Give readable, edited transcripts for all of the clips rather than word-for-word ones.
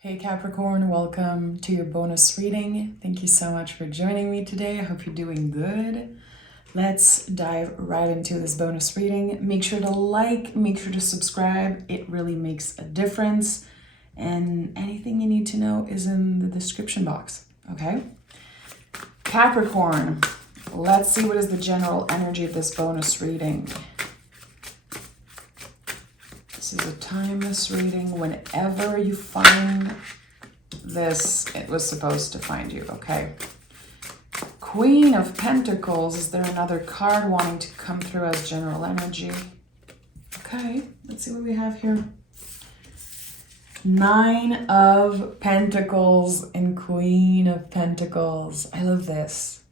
Hey Capricorn, welcome to your bonus reading. Thank you so much for joining me today. I hope you're doing good. Let's dive right into this bonus reading. Make sure to like, make sure to subscribe. It really makes a difference. And anything you need to know is in the description box, okay? Capricorn, let's see what is the general energy of this bonus reading. This is a timeless reading. Whenever you find this, it was supposed to find you, okay? Queen of Pentacles. Is there another card wanting to come through as general energy? Okay, let's see what we have here. Nine of Pentacles and Queen of Pentacles. I love this.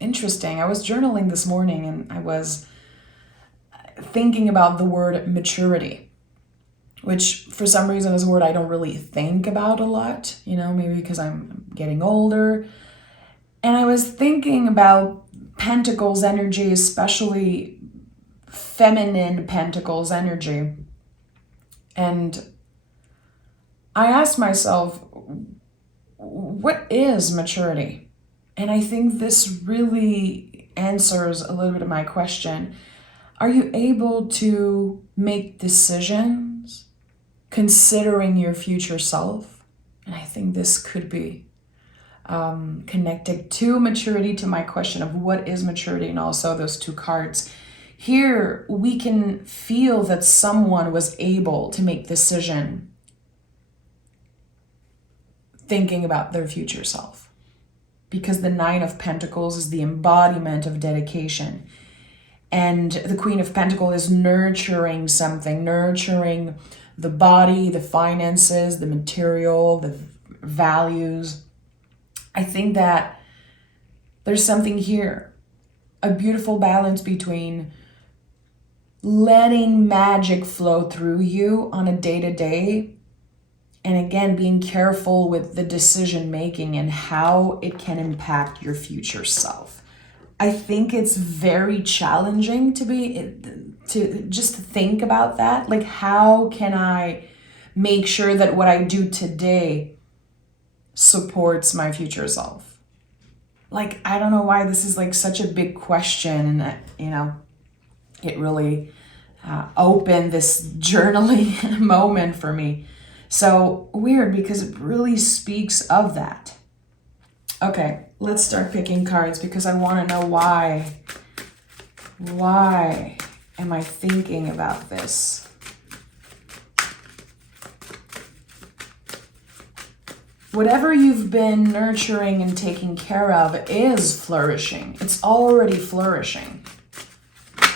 Interesting. I was journaling this morning and I was thinking about the word maturity, which for some reason is a word I don't really think about a lot, maybe because I'm getting older. And I was thinking about Pentacles energy, especially feminine Pentacles energy. And I asked myself, what is maturity? And I think this really answers a little bit of my question. Are you able to make decisions considering your future self? And I think this could be connected to maturity, to my question of what is maturity, and also those two cards. Here we can feel that someone was able to make decision thinking about their future self, because the Nine of Pentacles is the embodiment of dedication. And the Queen of Pentacles is nurturing something, nurturing the body, the finances, the material, the values. I think that there's something here, a beautiful balance between letting magic flow through you on a day-to-day, and again, being careful with the decision making and how it can impact your future self. I think it's very challenging to just think about that. Like, how can I make sure that what I do today supports my future self? Like, I don't know why this is like such a big question. And, it really opened this journaling moment for me. So weird, because it really speaks of that. Okay, let's start picking cards because I want to know why. Why am I thinking about this? Whatever you've been nurturing and taking care of is flourishing. It's already flourishing.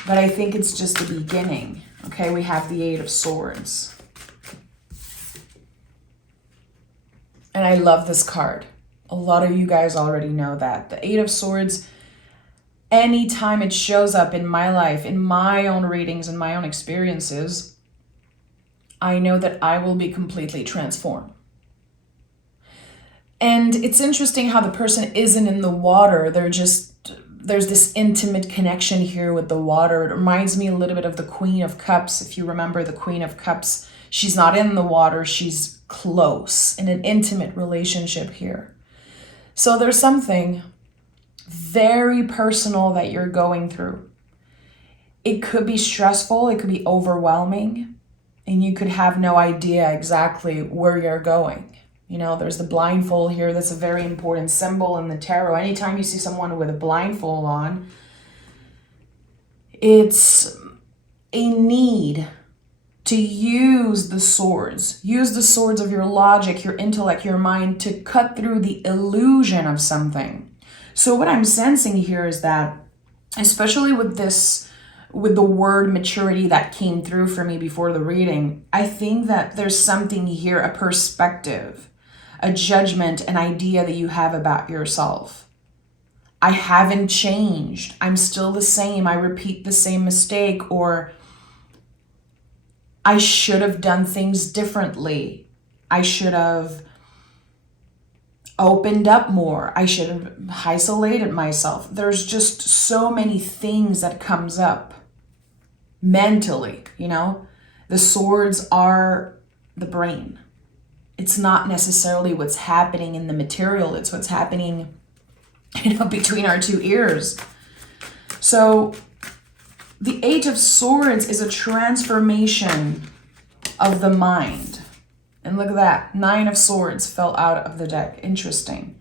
But I think it's just the beginning. Okay, we have the Eight of Swords. And I love this card. A lot of you guys already know that. The Eight of Swords, anytime it shows up in my life, in my own readings, in my own experiences, I know that I will be completely transformed. And it's interesting how the person isn't in the water. There's this intimate connection here with the water. It reminds me a little bit of the Queen of Cups. If you remember the Queen of Cups, she's not in the water. She's close in an intimate relationship here. So there's something very personal that you're going through. It could be stressful, it could be overwhelming, and you could have no idea exactly where you're going. There's the blindfold here. That's a very important symbol in the tarot. Anytime you see someone with a blindfold on, it's a need to use the swords of your logic, your intellect, your mind to cut through the illusion of something. So what I'm sensing here is that, especially with the word maturity that came through for me before the reading, I think that there's something here, a perspective, a judgment, an idea that you have about yourself. I haven't changed. I'm still the same. I repeat the same mistake, or I should have done things differently. I should have opened up more. I should have isolated myself. There's just so many things that comes up mentally, The swords are the brain. It's not necessarily what's happening in the material. It's what's happening, between our two ears. So the Eight of Swords is a transformation of the mind. And look at that. Nine of Swords fell out of the deck. Interesting.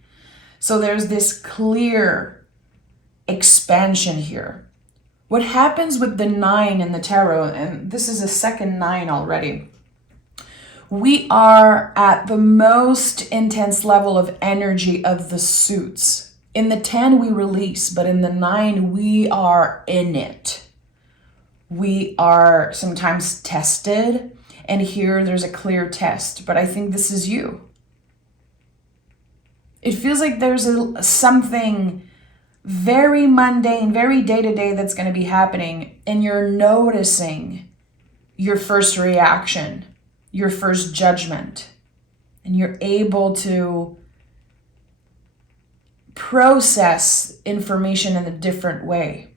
So there's this clear expansion here. What happens with the 9 in the tarot, and this is a second 9 already, we are at the most intense level of energy of the suits. In the 10, we release, but in the 9, we are in it. We are sometimes tested, and here there's a clear test, but I think this is you. It feels like there's something very mundane, very day-to-day that's going to be happening, and you're noticing your first reaction, your first judgment, and you're able to process information in a different way.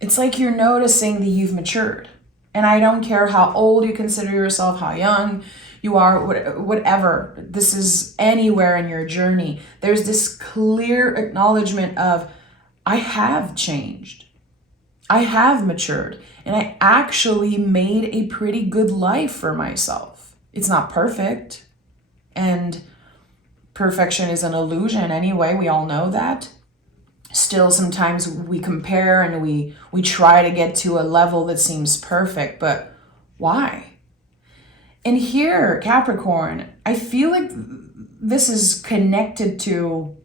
It's like you're noticing that you've matured. And I don't care how old you consider yourself, how young you are, whatever. This is anywhere in your journey. There's this clear acknowledgement of, I have changed. I have matured. And I actually made a pretty good life for myself. It's not perfect. And perfection is an illusion anyway. We all know that. Still, sometimes we compare and we try to get to a level that seems perfect, but why? And here, Capricorn, I feel like this is connected to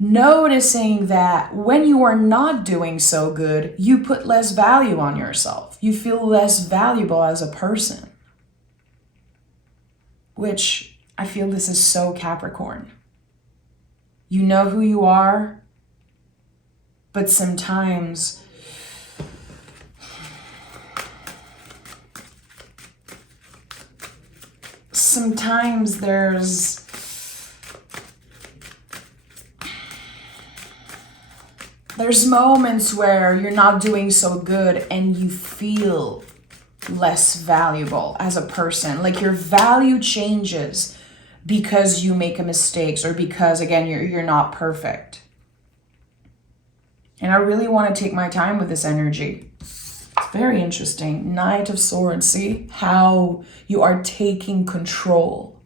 noticing that when you are not doing so good, you put less value on yourself. You feel less valuable as a person, which I feel this is so Capricorn. You know who you are, but sometimes there's moments where you're not doing so good and you feel less valuable as a person. Like your value changes because you make a mistake or because, again, you're not perfect. And I really want to take my time with this energy. It's very interesting. Knight of Swords. See how you are taking control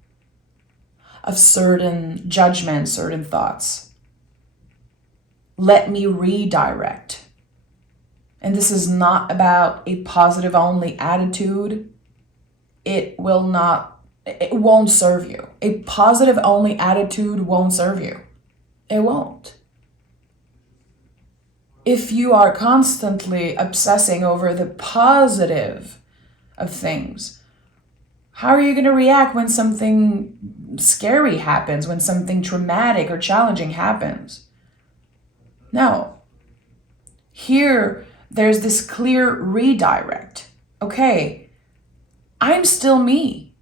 of certain judgments, certain thoughts. Let me redirect. And this is not about a positive only attitude. It won't serve you. A positive only attitude won't serve you. It won't. If you are constantly obsessing over the positive of things, how are you going to react when something scary happens, when something traumatic or challenging happens? No. Here, there's this clear redirect. Okay, I'm still me.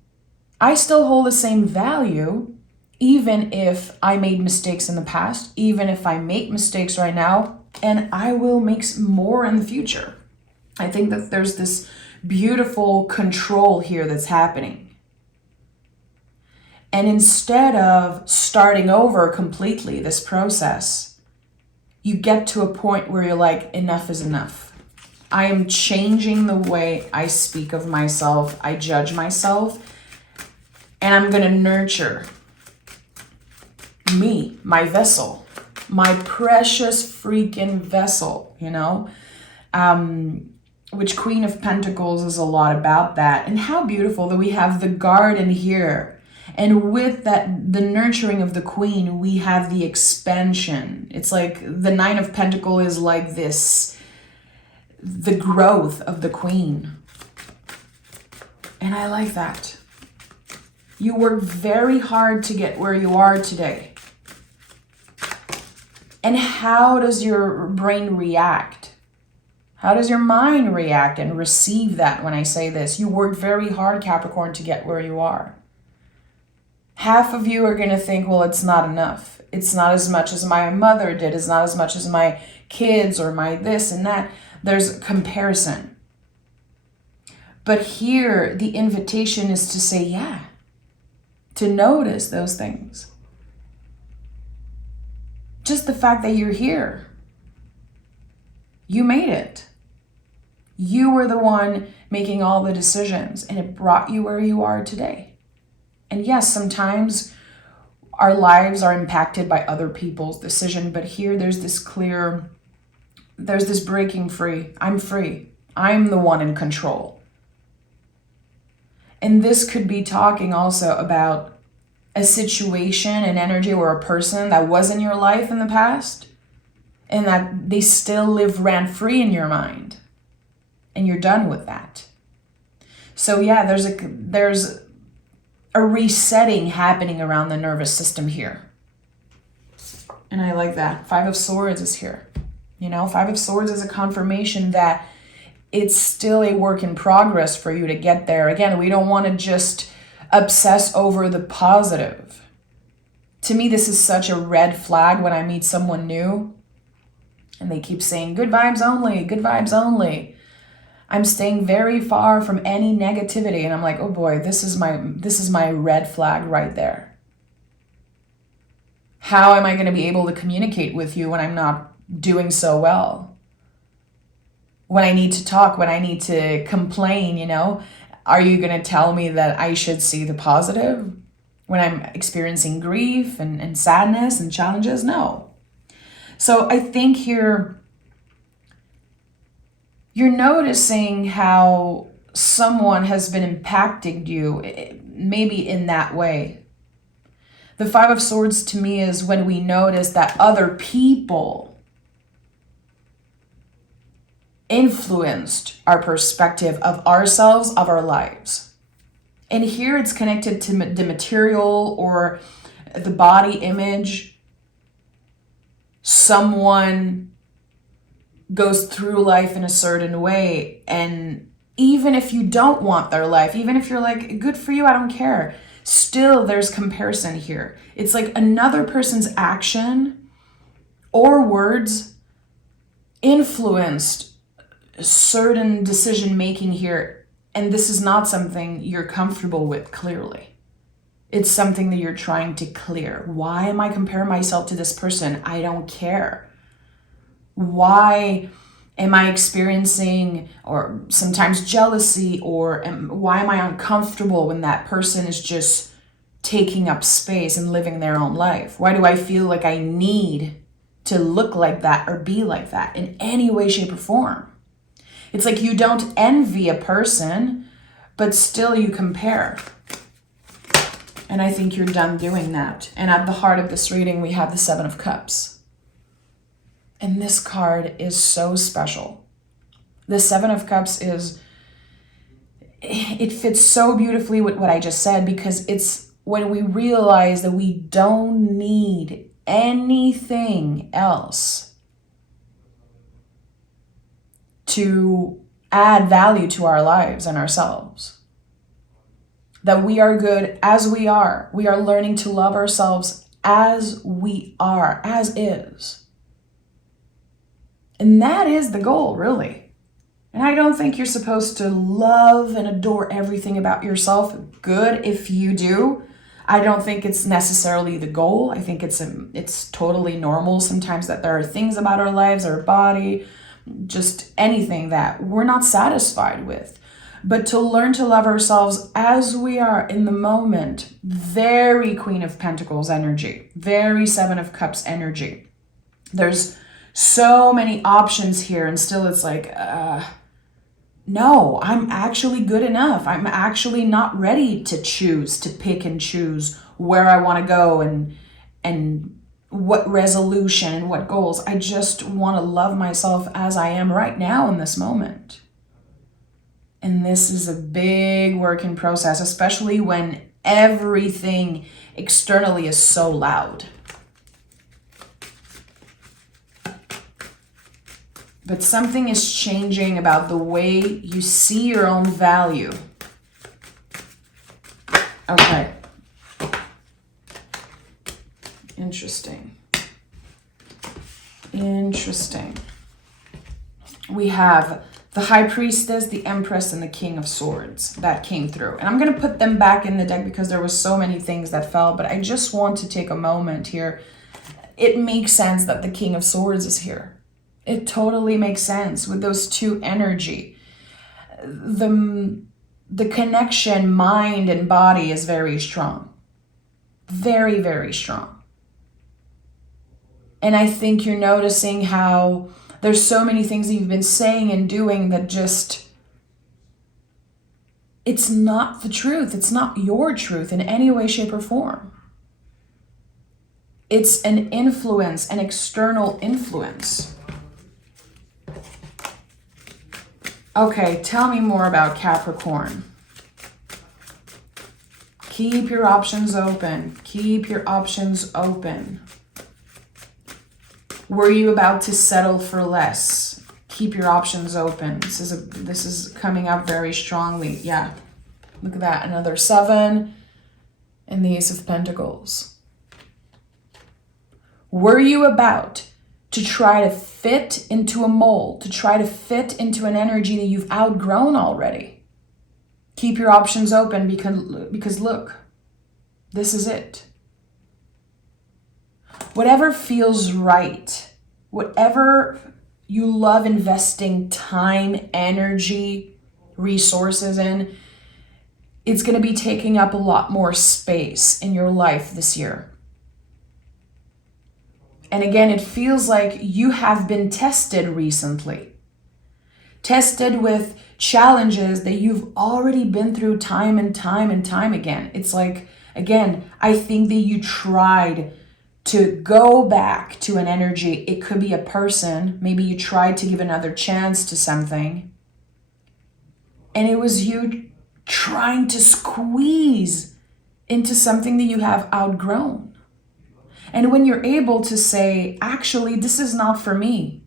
I still hold the same value, even if I made mistakes in the past, even if I make mistakes right now, and I will make more in the future. I think that there's this beautiful control here that's happening. And instead of starting over completely this process, you get to a point where you're like, enough is enough. I am changing the way I speak of myself. I judge myself. And I'm going to nurture me, my vessel, my precious freaking vessel, which Queen of Pentacles is a lot about that. And how beautiful that we have the garden here. And with that, the nurturing of the Queen, we have the expansion. It's like the Nine of Pentacles is like this, the growth of the Queen. And I like that. You work very hard to get where you are today. And how does your brain react? How does your mind react and receive that when I say this? You worked very hard, Capricorn, to get where you are. Half of you are going to think, well, it's not enough. It's not as much as my mother did. It's not as much as my kids or my this and that. There's comparison. But here, the invitation is to say, yeah, to notice those things. Just the fact that you're here. You made it. You were the one making all the decisions, and it brought you where you are today. And yes, sometimes our lives are impacted by other people's decision, but here there's this breaking free. I'm free. I'm the one in control. And this could be talking also about a situation, an energy, or a person that was in your life in the past, and that they still live rent free in your mind. And you're done with that. So yeah, there's a resetting happening around the nervous system here. And I like that. 5 of Swords is here. 5 of Swords is a confirmation that it's still a work in progress for you to get there. Again, we don't want to just obsess over the positive. To me, this is such a red flag when I meet someone new and they keep saying, good vibes only, good vibes only. I'm staying very far from any negativity. And I'm like, oh boy, this is my red flag right there. How am I going to be able to communicate with you when I'm not doing so well? When I need to talk, when I need to complain, are you going to tell me that I should see the positive? When I'm experiencing grief and sadness and challenges? No. So I think here, you're noticing how someone has been impacting you, maybe in that way. The 5 of Swords to me is when we notice that other people influenced our perspective of ourselves, of our lives. And here it's connected to the material or the body image. Someone goes through life in a certain way, and even if you don't want their life, even if you're like, good for you, I don't care, still there's comparison here. It's like another person's action or words influenced certain decision making here, and this is not something you're comfortable with. Clearly it's something that you're trying to clear. Why am I comparing myself to this person? I don't care. Why am I experiencing, or sometimes jealousy, or why am I uncomfortable when that person is just taking up space and living their own life? Why do I feel like I need to look like that or be like that in any way, shape, or form? It's like you don't envy a person, but still you compare. And I think you're done doing that. And at the heart of this reading, we have the 7 of Cups. And this card is so special. The 7 of Cups it fits so beautifully with what I just said, because it's when we realize that we don't need anything else to add value to our lives and ourselves. That we are good as we are. We are learning to love ourselves as we are, as is. And that is the goal, really. And I don't think you're supposed to love and adore everything about yourself. Good if you do. I don't think it's necessarily the goal. I think it's totally normal sometimes that there are things about our lives, our body, just anything that we're not satisfied with. But to learn to love ourselves as we are in the moment, very Queen of Pentacles energy, very 7 of Cups energy. There's so many options here, and still it's like, no, I'm actually good enough. I'm actually not ready to pick and choose where I want to go and what resolution and what goals. I just want to love myself as I am right now in this moment. And this is a big work in process, especially when everything externally is so loud. But something is changing about the way you see your own value. Okay. Interesting. We have the High Priestess, the Empress, and the King of Swords that came through. And I'm going to put them back in the deck because there was so many things that fell, but I just want to take a moment here. It makes sense that the King of Swords is here. It totally makes sense with those two energy. The connection, mind and body, is very strong. Very, very strong. And I think you're noticing how there's so many things that you've been saying and doing that just, it's not the truth. It's not your truth in any way, shape, or form. It's an influence, an external influence. Okay, tell me more about Capricorn. Keep your options open. Keep your options open. Were you about to settle for less? Keep your options open. This is coming up very strongly. Yeah. Look at that. Another 7 and the Ace of Pentacles. Were you about to try to fit into a mold, to try to fit into an energy that you've outgrown already? Keep your options open because look, this is it. Whatever feels right, whatever you love investing time, energy, resources in, it's going to be taking up a lot more space in your life this year. And again, it feels like you have been tested recently. Tested with challenges that you've already been through time and time and time again. It's like, again, I think that you tried to go back to an energy. It could be a person. Maybe you tried to give another chance to something. And it was you trying to squeeze into something that you have outgrown. And when you're able to say, actually, this is not for me.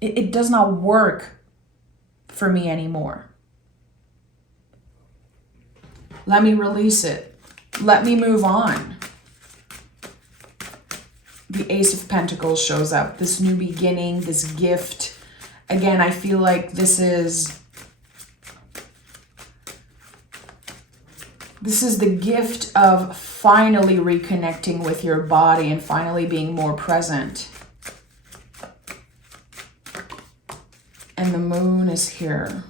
It does not work for me anymore. Let me release it. Let me move on. The Ace of Pentacles shows up. This new beginning, this gift. Again, I feel like this is the gift of finally reconnecting with your body and finally being more present. And the moon is here.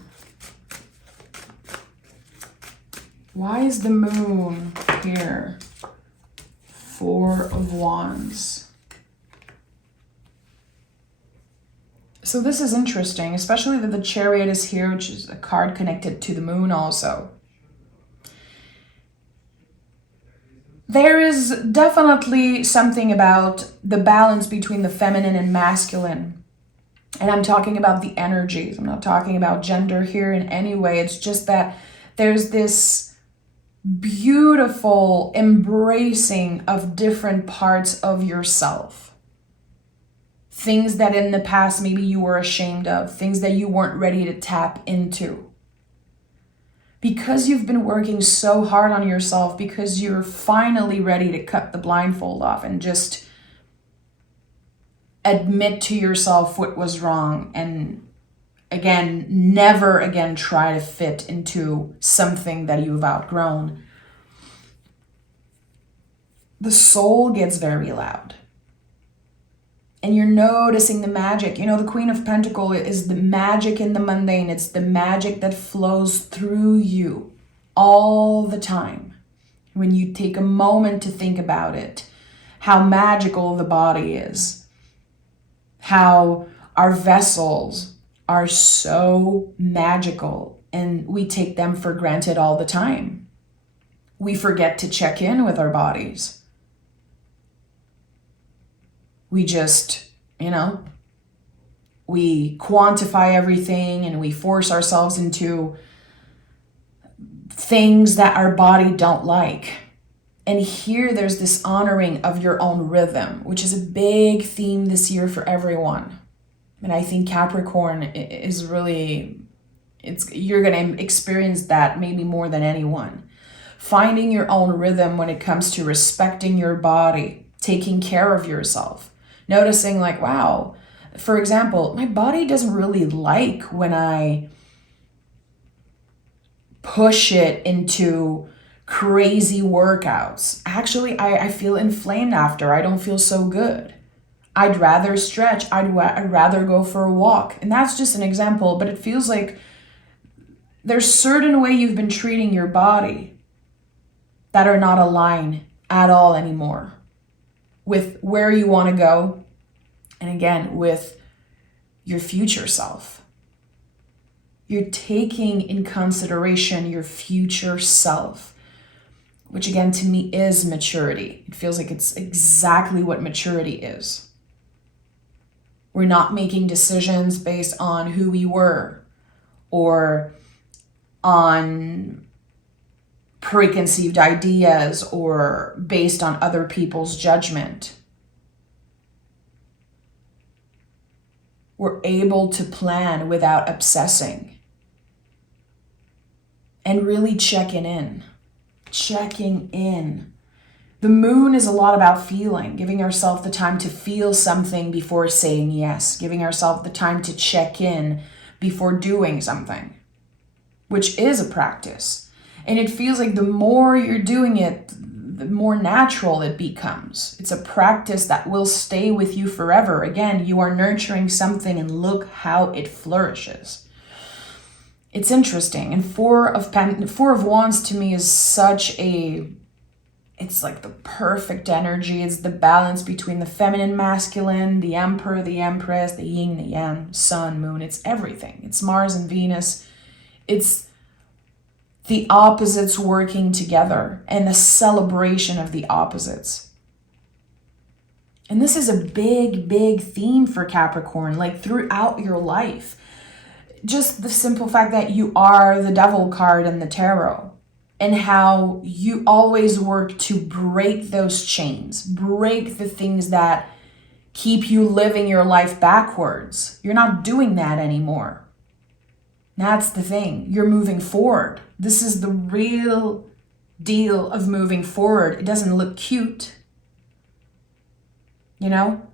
Why is the moon here? 4 of Wands. So this is interesting, especially that the Chariot is here, which is a card connected to the moon also. There is definitely something about the balance between the feminine and masculine. And I'm talking about the energies. I'm not talking about gender here in any way. It's just that there's this beautiful embracing of different parts of yourself. Things that in the past maybe you were ashamed of. Things that you weren't ready to tap into. Because you've been working so hard on yourself, because you're finally ready to cut the blindfold off and just admit to yourself what was wrong and, again, never again try to fit into something that you've outgrown. The soul gets very loud. And you're noticing the magic. You know, the Queen of Pentacles is the magic in the mundane. It's the magic that flows through you all the time. When you take a moment to think about it, how magical the body is, how our vessels are so magical and we take them for granted all the time. We forget to check in with our bodies. We just, we quantify everything and we force ourselves into things that our body don't like. And here there's this honoring of your own rhythm, which is a big theme this year for everyone. And I think Capricorn is really, you're going to experience that maybe more than anyone. Finding your own rhythm when it comes to respecting your body, taking care of yourself. Noticing like, wow, For example, my body doesn't really like when I push it into crazy workouts. Actually, I feel inflamed after. I don't feel so good. I'd rather stretch. I'd rather go for a walk. And that's just an example, but it feels like there's certain way you've been treating your body that are not aligned at all anymore with where you want to go. And again, with your future self. You're taking in consideration your future self, which again, to me, is maturity. It feels like it's exactly what maturity is. We're not making decisions based on who we were or on preconceived ideas or based on other people's judgment. We're able to plan without obsessing and really checking in. The moon is a lot about feeling, giving ourselves the time to feel something before saying yes, giving ourselves the time to check in before doing something, which is a practice. And it feels like the more you're doing it, the more natural it becomes. It's a practice that will stay with you forever. Again, you are nurturing something and look how it flourishes. It's interesting. And Four of Wands to me is it's like the perfect energy. It's the balance between the feminine, masculine, the emperor, the empress, the yin, the yang, sun, moon. It's everything. It's Mars and Venus. It's the opposites working together and the celebration of the opposites. And this is a big, big theme for Capricorn, like throughout your life. Just the simple fact that you are the devil card in the tarot and how you always work to break those chains, break the things that keep you living your life backwards. You're not doing that anymore. That's the thing. You're moving forward. This is the real deal of moving forward. It doesn't look cute. You know?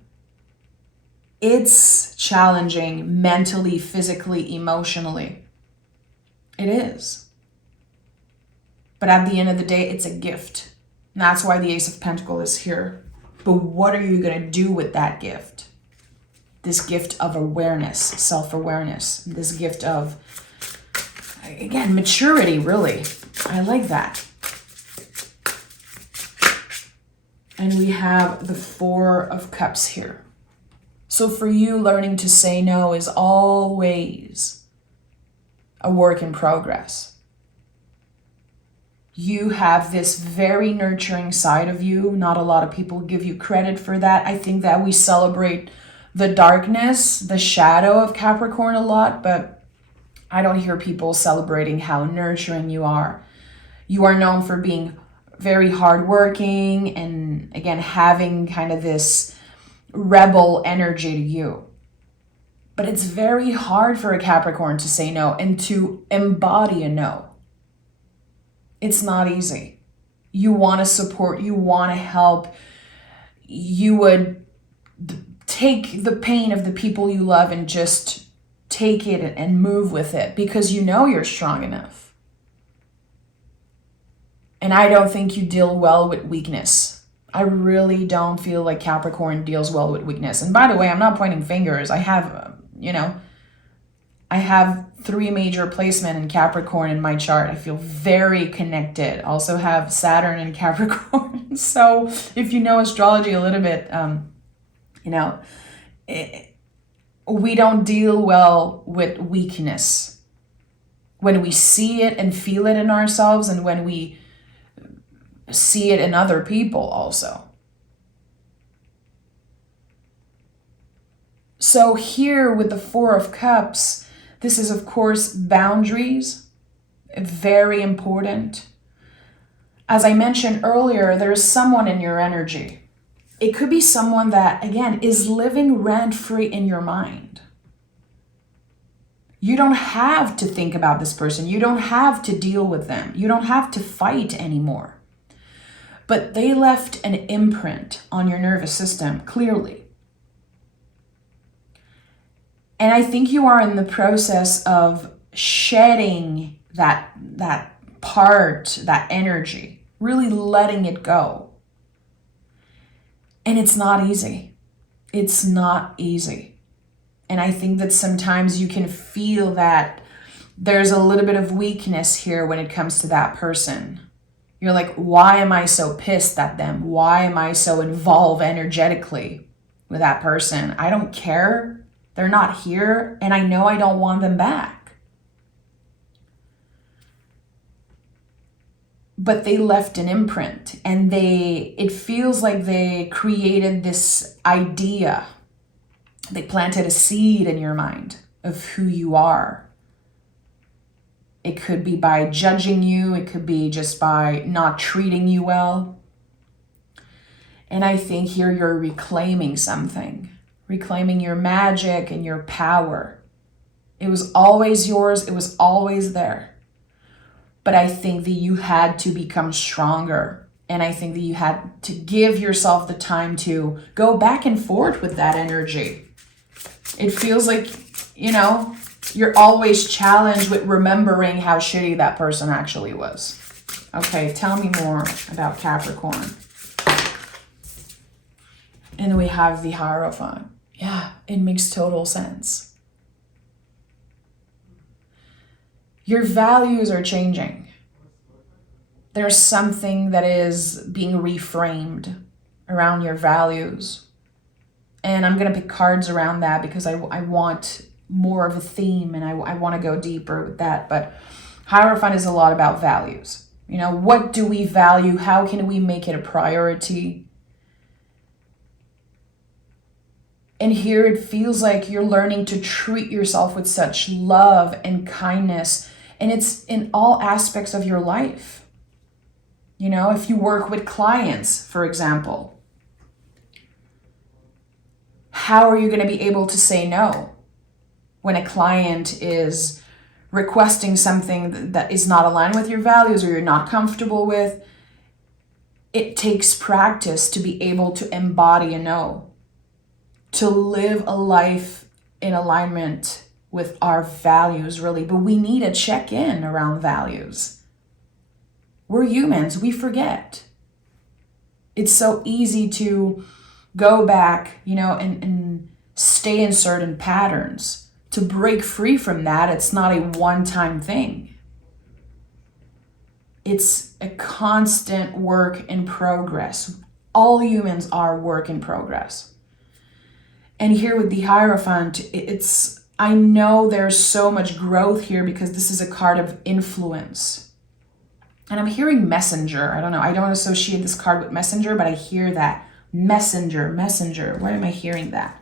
It's challenging mentally, physically, emotionally. It is. But at the end of the day, it's a gift. And that's why the Ace of Pentacles is here. But what are you going to do with that gift? This gift of awareness, self-awareness. This gift of, again, maturity, really. I like that. And we have the Four of Cups here. So for you, learning to say no is always a work in progress. You have this very nurturing side of you. Not a lot of people give you credit for that. I think that we celebrate the darkness, the shadow of Capricorn a lot, but I don't hear people celebrating how nurturing you are. You are known for being very hardworking and, again, having kind of this rebel energy to you. But it's very hard for a Capricorn to say no and to embody a no. It's not easy. You want to support, you want to help. You would take the pain of the people you love and just take it and move with it because you know you're strong enough. And I don't think you deal well with weakness. I really don't feel like Capricorn deals well with weakness. And by the way, I'm not pointing fingers. I have, I have 3 major placement in Capricorn in my chart. I feel very connected. Also have Saturn in Capricorn. So if you know astrology a little bit, we don't deal well with weakness when we see it and feel it in ourselves and when we see it in other people also. So here with the Four of Cups, this is of course boundaries, very important. As I mentioned earlier, there's someone in your energy. It could be someone that, again, is living rent-free in your mind. You don't have to think about this person. You don't have to deal with them. You don't have to fight anymore. But they left an imprint on your nervous system, clearly. And I think you are in the process of shedding that part, that energy, really letting it go. And it's not easy. It's not easy. And I think that sometimes you can feel that there's a little bit of weakness here when it comes to that person. You're like, why am I so pissed at them? Why am I so involved energetically with that person? I don't care. They're not here, and I know I don't want them back. But they left an imprint, and it feels like they created this idea. They planted a seed in your mind of who you are. It could be by judging you. It could be just by not treating you well. And I think here you're reclaiming something, reclaiming your magic and your power. It was always yours. It was always there. But I think that you had to become stronger. And I think that you had to give yourself the time to go back and forth with that energy. It feels like, you're always challenged with remembering how shitty that person actually was. Okay, tell me more about Capricorn. And we have the Hierophant. Yeah, it makes total sense. Your values are changing. There's something that is being reframed around your values. And I'm going to pick cards around that because I want more of a theme, and I want to go deeper with that. But Hierophant is a lot about values. What do we value? How can we make it a priority? And here it feels like you're learning to treat yourself with such love and kindness. And it's in all aspects of your life. If you work with clients, for example, how are you going to be able to say no when a client is requesting something that is not aligned with your values or you're not comfortable with? It takes practice to be able to embody a no, to live a life in alignment with our values, really. But we need a check-in around values. We're humans, we forget. It's so easy to go back, and stay in certain patterns. To break free from that, it's not a one-time thing. It's a constant work in progress. All humans are work in progress. And here with the Hierophant, I know there's so much growth here because this is a card of influence. And I'm hearing messenger. I don't know. I don't associate this card with messenger, but I hear that. Messenger. Why am I hearing that?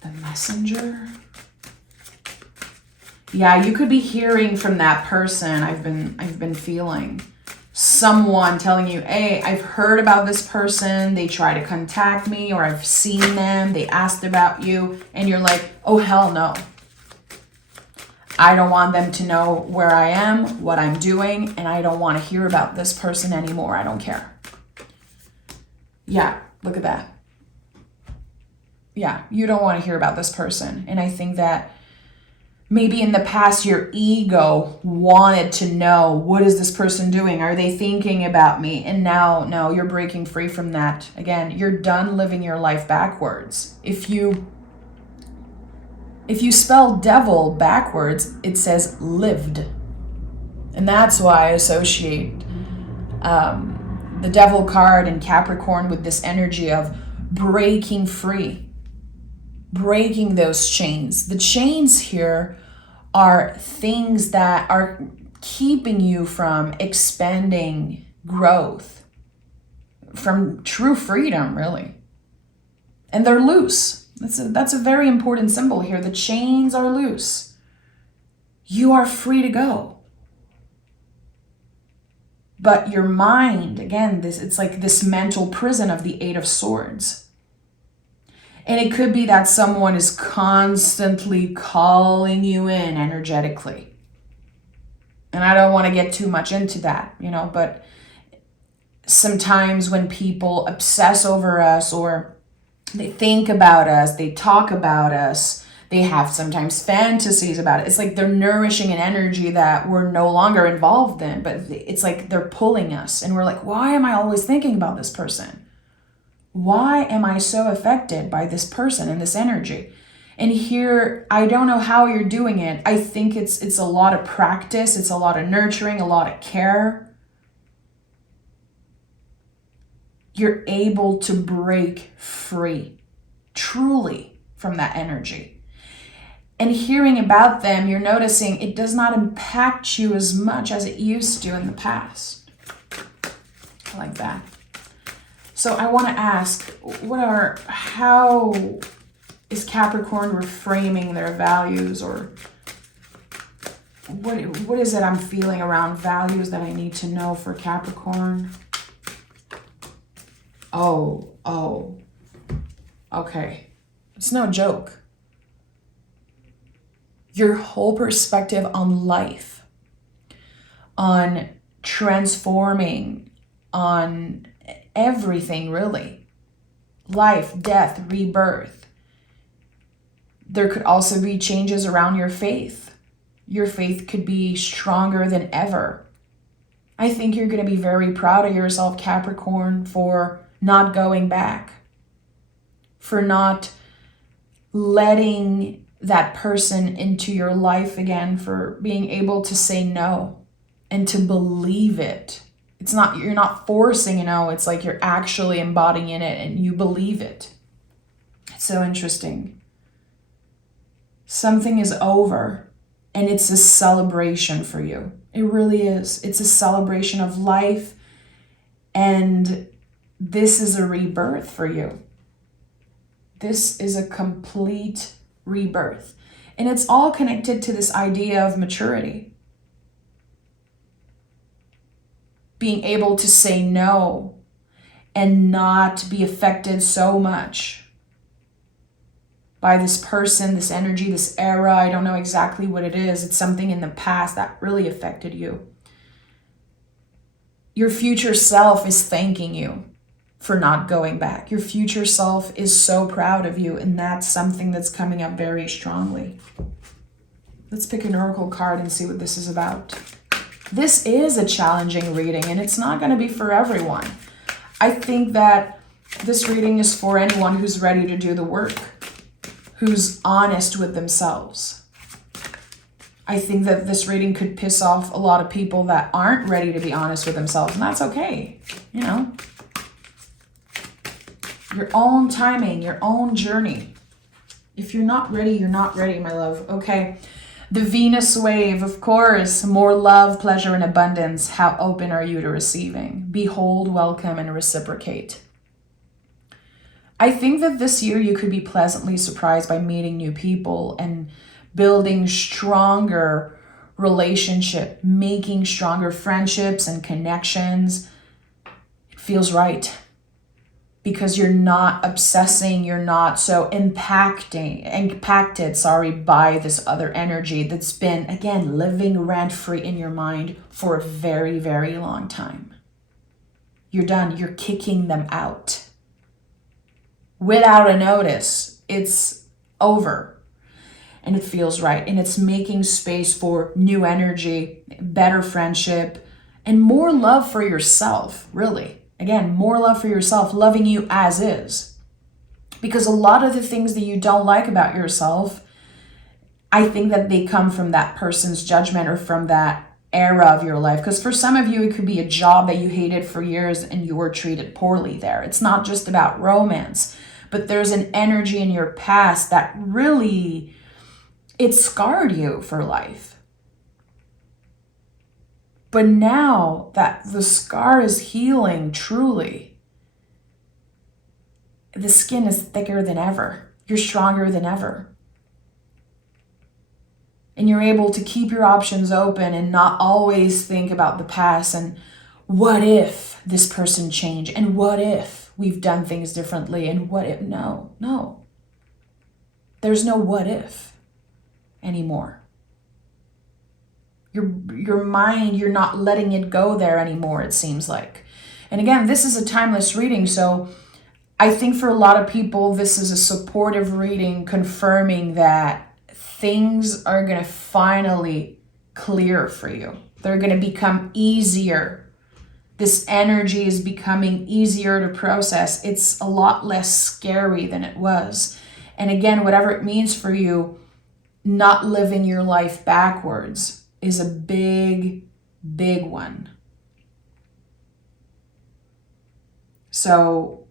The messenger? Yeah, you could be hearing from that person. I've been feeling someone telling you, hey, I've heard about this person. They try to contact me, or I've seen them. They asked about you. And you're like, oh, hell no. I don't want them to know where I am, what I'm doing, and I don't want to hear about this person anymore. I don't care. Yeah, look at that. Yeah, you don't want to hear about this person. And I think that maybe in the past your ego wanted to know, what is this person doing? Are they thinking about me? And now, no, you're breaking free from that. Again, you're done living your life backwards. If you spell devil backwards, it says lived. And that's why I associate the devil card in Capricorn with this energy of breaking free, breaking those chains. The chains here are things that are keeping you from expanding growth, from true freedom, really. And they're loose. That's a very important symbol here. The chains are loose. You are free to go. But your mind, again, it's like this mental prison of the Eight of Swords. And it could be that someone is constantly calling you in energetically. And I don't want to get too much into that, but sometimes when people obsess over us or They think about us, they talk about us, they have sometimes fantasies about it. It's like they're nourishing an energy that we're no longer involved in, but it's like they're pulling us. And we're like, why am I always thinking about this person? Why am I so affected by this person and this energy? And here, I don't know how you're doing it. I think it's a lot of practice. It's a lot of nurturing, a lot of care. You're able to break free, truly, from that energy. And hearing about them, you're noticing it does not impact you as much as it used to in the past. I like that. So I want to ask, how is Capricorn reframing their values, or what is it I'm feeling around values that I need to know for Capricorn? Oh, okay. It's no joke. Your whole perspective on life, on transforming, on everything really. Life, death, rebirth. There could also be changes around your faith. Your faith could be stronger than ever. I think you're going to be very proud of yourself, Capricorn, for not going back, for not letting that person into your life again, for being able to say no and to believe it. You're not forcing, it's like you're actually embodying it and you believe it. It's so interesting. Something is over and it's a celebration for you. It really is. It's a celebration of life, and this is a rebirth for you. This is a complete rebirth. And it's all connected to this idea of maturity. Being able to say no and not be affected so much by this person, this energy, this era. I don't know exactly what it is. It's something in the past that really affected you. Your future self is thanking you for not going back. Your future self is so proud of you, and that's something that's coming up very strongly. Let's pick an oracle card and see what this is about. This is a challenging reading, and it's not going to be for everyone. I think that this reading is for anyone who's ready to do the work, who's honest with themselves. I think that this reading could piss off a lot of people that aren't ready to be honest with themselves, and that's okay. Your own timing, your own journey. If you're not ready, you're not ready, my love. Okay. The Venus wave, of course. More love, pleasure, and abundance. How open are you to receiving? Behold, welcome, and reciprocate. I think that this year you could be pleasantly surprised by meeting new people and building stronger relationship, making stronger friendships and connections. It feels right. Because you're not obsessing, you're not so impacted, by this other energy that's been, again, living rent-free in your mind for a very, very long time. You're done. You're kicking them out. Without a notice, it's over. And it feels right. And it's making space for new energy, better friendship, and more love for yourself, really. Again, more love for yourself, loving you as is. Because a lot of the things that you don't like about yourself, I think that they come from that person's judgment or from that era of your life. Because for some of you, it could be a job that you hated for years and you were treated poorly there. It's not just about romance, but there's an energy in your past that really, it scarred you for life. But now that the scar is healing truly, the skin is thicker than ever. You're stronger than ever. And you're able to keep your options open and not always think about the past and what if this person changed, and what if we've done things differently, and what if, no. There's no what if anymore. Your mind, you're not letting it go there anymore, it seems like. And again, this is a timeless reading, so I think for a lot of people, this is a supportive reading confirming that things are going to finally clear for you. They're going to become easier. This energy is becoming easier to process. It's a lot less scary than it was. And again, whatever it means for you, not living your life backwards is a big, big one. So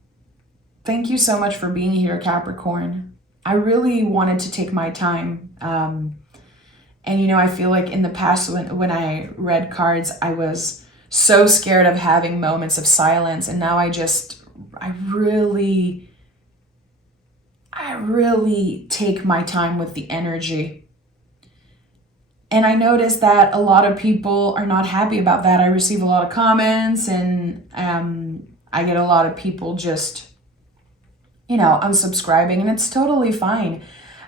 thank you so much for being here, Capricorn. I really wanted to take my time. And, you know, I feel like in the past when I read cards, I was so scared of having moments of silence. And now I really take my time with the energy. And I noticed that a lot of people are not happy about that. I receive a lot of comments, and I get a lot of people just, you know, unsubscribing, and it's totally fine.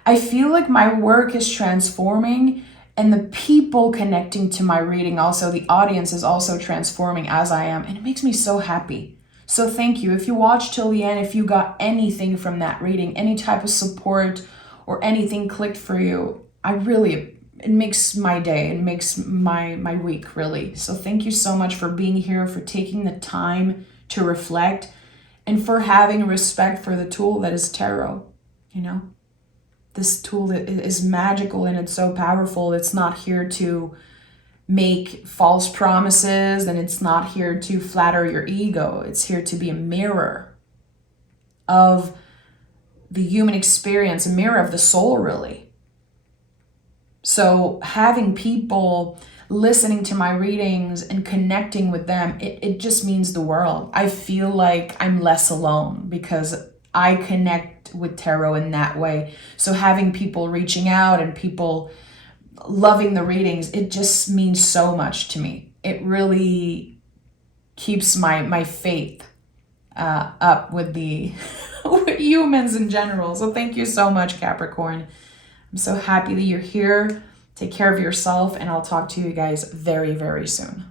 I feel like my work is transforming, and the people connecting to my reading also, the audience is also transforming as I am, and it makes me so happy. So thank you. If you watched till the end, if you got anything from that reading, any type of support or anything clicked for you, it makes my day, it makes my week, really. So thank you so much for being here, for taking the time to reflect, and for having respect for the tool that is tarot. You know, this tool that is magical and it's so powerful. It's not here to make false promises, and it's not here to flatter your ego. It's here to be a mirror of the human experience, a mirror of the soul, really. So having people listening to my readings and connecting with them, it just means the world. I feel like I'm less alone because I connect with tarot in that way. So having people reaching out and people loving the readings, it just means so much to me. It really keeps my faith up with the with humans in general. So thank you so much, Capricorn. I'm so happy that you're here. Take care of yourself, and I'll talk to you guys very, very soon.